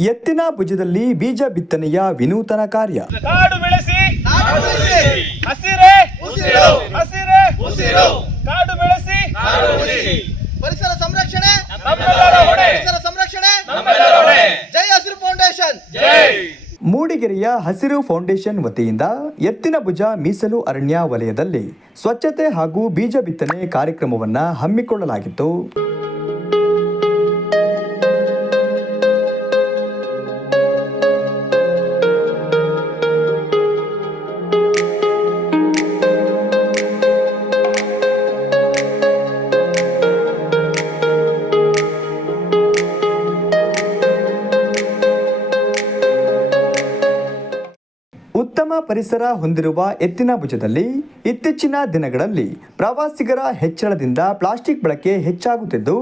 ಎತ್ತಿನ ಭುಜದಲ್ಲಿ ಬೀಜ ಬಿತ್ತನೆಯ ವಿನೂತನ ಕಾರ್ಯ. ಕಾಡು ಬೆಳೆಸಿ. ಹಸಿರೇ. ಹಸಿರೇ. ಕಾಡು ಬೆಳೆಸಿ. ಪರಿಸರ ಸಂರಕ್ಷಣೆ. ನಮ್ಮೆಲ್ಲರ ಹೊಣೆ. ಪರಿಸರ ಸಂರಕ್ಷಣೆ. ನಮ್ಮೆಲ್ಲರ ಹೊಣೆ. ಜೈ ಹಸಿರು ಫೌಂಡೇಶನ್. ಮೂಡಿಗೆರೆಯ ಹಸಿರು ಫೌಂಡೇಶನ್ ವತಿಯಿಂದ ಎತ್ತಿನ ಭುಜ ಮೀಸಲು ಅರಣ್ಯ ವಲಯದಲ್ಲಿ ಸ್ವಚ್ಛತೆ ಹಾಗೂ ಬೀಜ ಬಿತ್ತನೆ ಕಾರ್ಯಕ್ರಮವನ್ನು ಹಮ್ಮಿಕೊಳ್ಳಲಾಗಿತ್ತು. ಉತ್ತಮ ಪರಿಸರ ಹೊಂದಿರುವ ಎತ್ತಿನ ಭುಜದಲ್ಲಿ ಇತ್ತೀಚಿನ ದಿನಗಳಲ್ಲಿ ಪ್ರವಾಸಿಗರ ಹೆಚ್ಚಳದಿಂದ ಪ್ಲಾಸ್ಟಿಕ್ ಬಳಕೆ ಹೆಚ್ಚಾಗುತ್ತಿದ್ದು,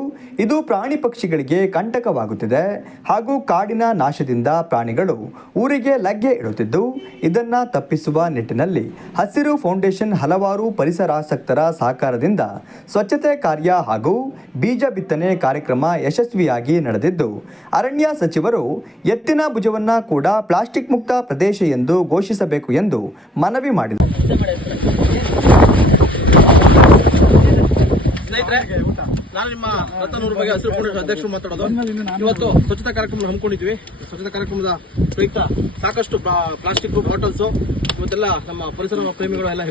ಇದು ಪ್ರಾಣಿ ಪಕ್ಷಿಗಳಿಗೆ ಕಂಟಕವಾಗುತ್ತಿದೆ ಹಾಗೂ ಕಾಡಿನ ನಾಶದಿಂದ ಪ್ರಾಣಿಗಳು ಊರಿಗೆ ಲಗ್ಗೆ ಇಡುತ್ತಿದ್ದು, ಇದನ್ನು ತಪ್ಪಿಸುವ ನಿಟ್ಟಿನಲ್ಲಿ ಹಸಿರು ಫೌಂಡೇಶನ್ ಹಲವಾರು ಪರಿಸರಾಸಕ್ತರ ಸಹಕಾರದಿಂದ ಸ್ವಚ್ಛತೆ ಕಾರ್ಯ ಹಾಗೂ ಬೀಜ ಬಿತ್ತನೆ ಕಾರ್ಯಕ್ರಮ ಯಶಸ್ವಿಯಾಗಿ ನಡೆದಿದ್ದು, ಅರಣ್ಯ ಸಚಿವರು ಎತ್ತಿನ ಭುಜವನ್ನು ಕೂಡ ಪ್ಲಾಸ್ಟಿಕ್ ಮುಕ್ತ ಪ್ರದೇಶ ಎಂದು ಘೋಷಿಸಬೇಕು ಎಂದು ಮನವಿ ಮಾಡಿದರು. ನಾನು ನಿಮ್ಮ ರತನೂರು ಬಗ್ಗೆ ಹಸಿರು ಪೂರ್ಣ ಅಧ್ಯಕ್ಷರು ಮಾತಾಡೋದು. ಇವತ್ತು ಸ್ವಚ್ಛತಾ ಕಾರ್ಯಕ್ರಮ ಹಮ್ಮಿಕೊಂಡಿದ್ವಿ. ಸ್ವಚ್ಛತಾ ಕಾರ್ಯಕ್ರಮದ ಪ್ರಯುಕ್ತ ಸಾಕಷ್ಟು ಪ್ಲಾಸ್ಟಿಕ್ ಬಾಟಲ್ಸು, ಇವತ್ತೆಲ್ಲ ನಮ್ಮ ಪರಿಸರ ಪ್ರೇಮಿಗಳು ಎಲ್ಲ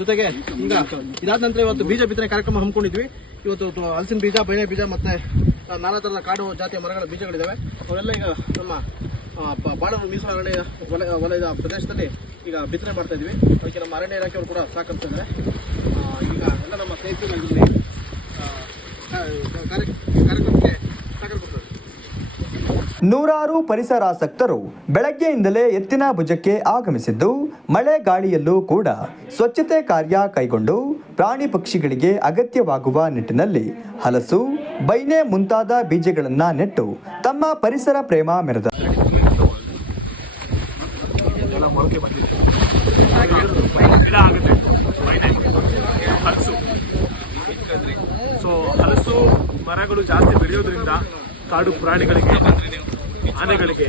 ಜೊತೆಗೆ ಈಗ ಇದಾದ ನಂತರ ಇವತ್ತು ಬೀಜ ಬಿತ್ತನೆ ಕಾರ್ಯಕ್ರಮ ಹಮ್ಮಿಕೊಂಡಿದ್ವಿ. ಇವತ್ತು ಹಲಸಿನ ಬೀಜ ಬೈನೆ ಬೀಜ ಮತ್ತೆ ನಾನಾ ಥರದ ಕಾಡು ಜಾತಿಯ ಮರಗಳ ಬೀಜಗಳಿದ್ದಾವೆ ಅವರೆಲ್ಲ ಈಗ ನಮ್ಮ ಬಾಳೂರು ಮೀಸಲು ಅರಣ್ಯ ವಲಯ ವಲಯದ ಪ್ರದೇಶದಲ್ಲಿ ಈಗ ಬಿತ್ತನೆ ಮಾಡ್ತಾ ಇದೀವಿ. ಅದಕ್ಕೆ ನಮ್ಮ ಅರಣ್ಯ ಇಲಾಖೆಯವರು ಕೂಡ ಸಹಕರಿಸ್ತಿದ್ದಾರೆ ಆ, ಈಗ ಎಲ್ಲ ನಮ್ಮ ಸ್ನೇಹಿತರು ಕಾರ್ಯಕ್ರಮಕ್ಕೆ ನೂರಾರು ಪರಿಸರಾಸಕ್ತರು ಬೆಳಗ್ಗೆಯಿಂದಲೇ ಎತ್ತಿನ ಭುಜಕ್ಕೆ ಆಗಮಿಸಿದ್ದು ಮಳೆ ಗಾಳಿಯಲ್ಲೂ ಕೂಡ ಸ್ವಚ್ಛತೆ ಕಾರ್ಯ ಕೈಗೊಂಡು ಪ್ರಾಣಿ ಪಕ್ಷಿಗಳಿಗೆ ಅಗತ್ಯವಾಗುವ ನಿಟ್ಟಿನಲ್ಲಿ ಹಲಸು ಬೈನೆ ಮುಂತಾದ ಬೀಜಗಳನ್ನು ನೆಟ್ಟು ತಮ್ಮ ಪರಿಸರ ಪ್ರೇಮ ಮೆರೆದ ಗಿಡ ಆಗುತ್ತೆ ಹಲಸು. ಸೊ, ಹಲಸು ಮರಗಳು ಜಾಸ್ತಿ ಬೆಳೆಯೋದ್ರಿಂದ ಕಾಡು ಪ್ರಾಣಿಗಳಿಗೆ, ಆನೆಗಳಿಗೆ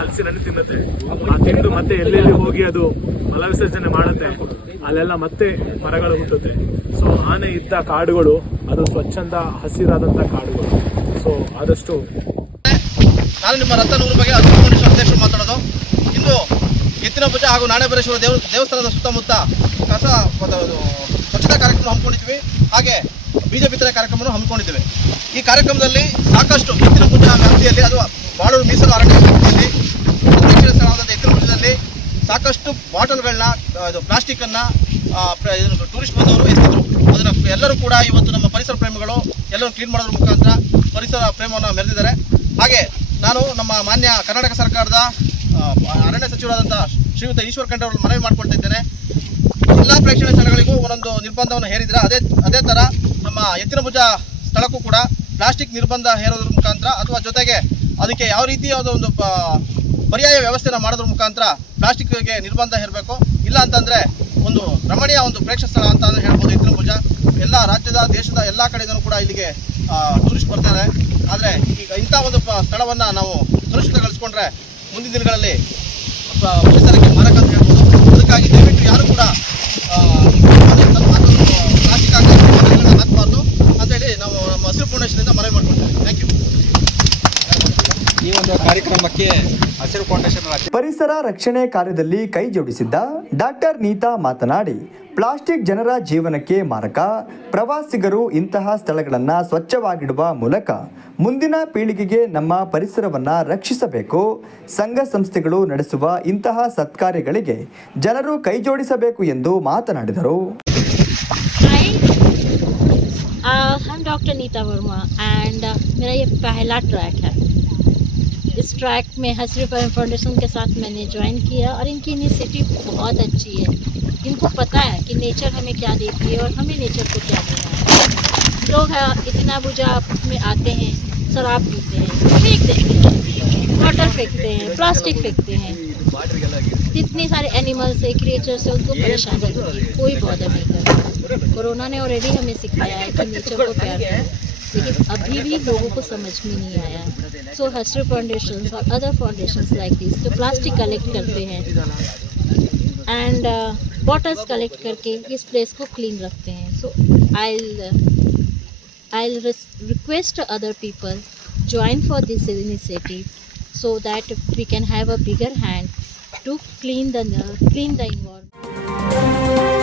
ಹಲಸಿನಲ್ಲಿ ತಿನ್ನುತ್ತೆ. ಆ ತಿಂದು ಮತ್ತೆ ಎಲ್ಲೆಲ್ಲಿ ಹೋಗಿ ಅದು ಮಲವಿಸರ್ಜನೆ ಮಾಡುತ್ತೆ, ಅಲ್ಲೆಲ್ಲ ಮತ್ತೆ ಮರಗಳು ಹುಟ್ಟುತ್ತೆ. ಸೊ, ಆನೆ ಇದ್ದ ಕಾಡುಗಳು, ಅದು ಸ್ವಚ್ಛಂದ ಹಸಿರಾದಂಥ ಕಾಡುಗಳು. ಸೊ, ಆದಷ್ಟು ನಾನು ನಿಮ್ಮ ರತ್ನೂರು ಬಗ್ಗೆ ಅಧ್ಯಕ್ಷರು ಮಾತಾಡೋದು. ಇಂದು ಎತ್ತಿನ ಭುಜ ಹಾಗೂ ನಾಣೇಬರೇಶ್ವರ ದೇವ ದೇವಸ್ಥಾನದ ಸುತ್ತಮುತ್ತ ಕಸ ಸ್ವಚ್ಛತಾ ಕಾರ್ಯಕ್ರಮ ಹಮ್ಮಿಕೊಂಡಿದ್ವಿ. ಹಾಗೆ ಬೀಜ ಬಿತ್ತನೆ ಕಾರ್ಯಕ್ರಮವನ್ನು ಹಮ್ಮಿಕೊಂಡಿದ್ದೇವೆ. ಈ ಕಾರ್ಯಕ್ರಮದಲ್ಲಿ ಸಾಕಷ್ಟು ಎತ್ತಿನ ಭುಜ ವ್ಯಾಪ್ತಿಯಲ್ಲಿ ಅದು ಬಾಳೂರು ಮೀಸಲು ಅರಣ್ಯ ವ್ಯಾಪ್ತಿಯಲ್ಲಿ ಸ್ಥಳವಾದ ಎತ್ತಿನ ಪೂಜದಲ್ಲಿ ಸಾಕಷ್ಟು ಬಾಟಲ್ಗಳನ್ನ, ಇದು ಪ್ಲಾಸ್ಟಿಕ್ಕನ್ನು ಟೂರಿಸ್ಟ್ ಬಂದವರು ಎತ್ತಿದ್ರು ಅದನ್ನು ಎಲ್ಲರೂ ಕೂಡ ಇವತ್ತು ನಮ್ಮ ಪರಿಸರ ಪ್ರೇಮಿಗಳು ಎಲ್ಲರೂ ಕ್ಲೀನ್ ಮಾಡೋದ್ರ ಮುಖಾಂತರ ಪರಿಸರ ಪ್ರೇಮವನ್ನು ಮೆರೆದಿದ್ದಾರೆ. ಹಾಗೆ ನಾನು ನಮ್ಮ ಮಾನ್ಯ ಕರ್ನಾಟಕ ಸರ್ಕಾರದ ಅರಣ್ಯ ಸಚಿವರಾದಂಥ ಶ್ರೀಯುತ ಈಶ್ವರ್ ಖಂಡ್ರೆ ಅವರು ಮನವಿ ಮಾಡ್ಕೊಳ್ತಾ ಇದ್ದೇನೆ ಎಲ್ಲ ಪ್ರೇಕ್ಷಣೀಯ ಸ್ಥಳಗಳಿಗೂ ಒಂದೊಂದು ನಿರ್ಬಂಧವನ್ನು ಹೇರಿದ್ರೆ ಅದೇ ಅದೇ ಥರ ನಮ್ಮ ಎತ್ತಿನ ಭುಜ ಸ್ಥಳಕ್ಕೂ ಕೂಡ ಪ್ಲಾಸ್ಟಿಕ್ ನಿರ್ಬಂಧ ಹೇರೋದ್ರ ಮುಖಾಂತರ ಅಥವಾ ಜೊತೆಗೆ ಅದಕ್ಕೆ ಯಾವ ರೀತಿಯಾದ ಒಂದು ಪರ್ಯಾಯ ವ್ಯವಸ್ಥೆನ ಮಾಡೋದ್ರ ಮುಖಾಂತರ ಪ್ಲಾಸ್ಟಿಕ್ಗೆ ನಿರ್ಬಂಧ ಹೇರಬೇಕು. ಇಲ್ಲ ಅಂತಂದರೆ ಒಂದು ರಮಣೀಯ ಒಂದು ಪ್ರೇಕ್ಷಕ ಸ್ಥಳ ಅಂತ ಹೇಳ್ಬೋದು ಎತ್ತಿನ ಭುಜ. ಎಲ್ಲ ರಾಜ್ಯದ, ದೇಶದ ಎಲ್ಲ ಕಡೆಯಿಂದ ಕೂಡ ಇಲ್ಲಿಗೆ ಟೂರಿಸ್ಟ್ ಬರ್ತಾರೆ. ಆದರೆ ಈಗ ಇಂಥ ಒಂದು ಸ್ಥಳವನ್ನು ನಾವು ಸುರಕ್ಷಿತಗೊಳಿಸ್ಕೊಂಡ್ರೆ ಮುಂದಿನ ದಿನಗಳಲ್ಲಿ ಪರಿಸರಕ್ಕೆ ಮಾರಕ ಅಂತ ಹೇಳ್ಬೋದು. ಅದಕ್ಕಾಗಿ ದಯವಿಟ್ಟು ಯಾರು ಕೂಡ ಪ್ಲಾಸ್ಟಿಕ್ ಹಾಕಬಾರ್ದು ಅಂತೇಳಿ ನಾವು ನಮ್ಮ ಹಸಿರು ಫೌಂಡೇಶನಿಂದ ಮನವಿ ಮಾಡ್ಕೊಳ್ತೀವಿ ಥ್ಯಾಂಕ್ ಯು ಈ ಒಂದು ಕಾರ್ಯಕ್ರಮಕ್ಕೆ ಹಸಿರು ಫೌಂಡೇಶನ್ ಪರಿಸರ ರಕ್ಷಣೆ ಕಾರ್ಯದಲ್ಲಿ ಕೈ ಜೋಡಿಸಿದ್ದ ಡಾಕ್ಟರ್ ನೀತಾ ಮಾತನಾಡಿ ಪ್ಲಾಸ್ಟಿಕ್ ಜನರ ಜೀವನಕ್ಕೆ ಮಾರಕ ಪ್ರವಾಸಿಗರು ಇಂತಹ ಸ್ಥಳಗಳನ್ನು ಸ್ವಚ್ಛವಾಗಿಡುವ ಮೂಲಕ ಮುಂದಿನ ಪೀಳಿಗೆಗೆ ನಮ್ಮ ಪರಿಸರವನ್ನು ರಕ್ಷಿಸಬೇಕು ಸಂಘ ಸಂಸ್ಥೆಗಳು ನಡೆಸುವ ಇಂತಹ ಸತ್ಕಾರ್ಯಗಳಿಗೆ ಜನರು ಕೈ ಜೋಡಿಸಬೇಕು ಎಂದು ಮಾತನಾಡಿದರು हाय हम डॉक्टर नीता वर्मा एंड मेरा ये पहला ट्रैक है इस ट्रैक में हसरी फाउंडेशन के साथ मैंने ज्वाइन किया और इनकी इनिशिएटिव बहुत अच्छी है। इनको पता है कि नेचर हमें क्या देती है और हमें नेचर को क्या देना है। लोग है, इतना बुझा में आते हैं शराब पीते हैं फेंक देते हैं वाटर फेंकते हैं प्लास्टिक फेंकते हैं। जितने सारे एनिमल्स है क्रिएचर्स है उनको परेशानी होती है। कोई बॉदर नहीं करता। कोरोना ने ऑलरेडी हमें सिखाया है कि नेचर को प्यार करो। लेकिन अभी भी लोगों को समझ में नहीं आया। है सो हस्टर फाउंडेशन और अदर फाउंडेशन लाइक दिस तो प्लास्टिक कलेक्ट करते हैं एंड बॉटल्स कलेक्ट करके इस प्लेस को क्लीन रखते हैं। So I I request other people join for this initiative so that we can have a bigger hand to clean the clean the environment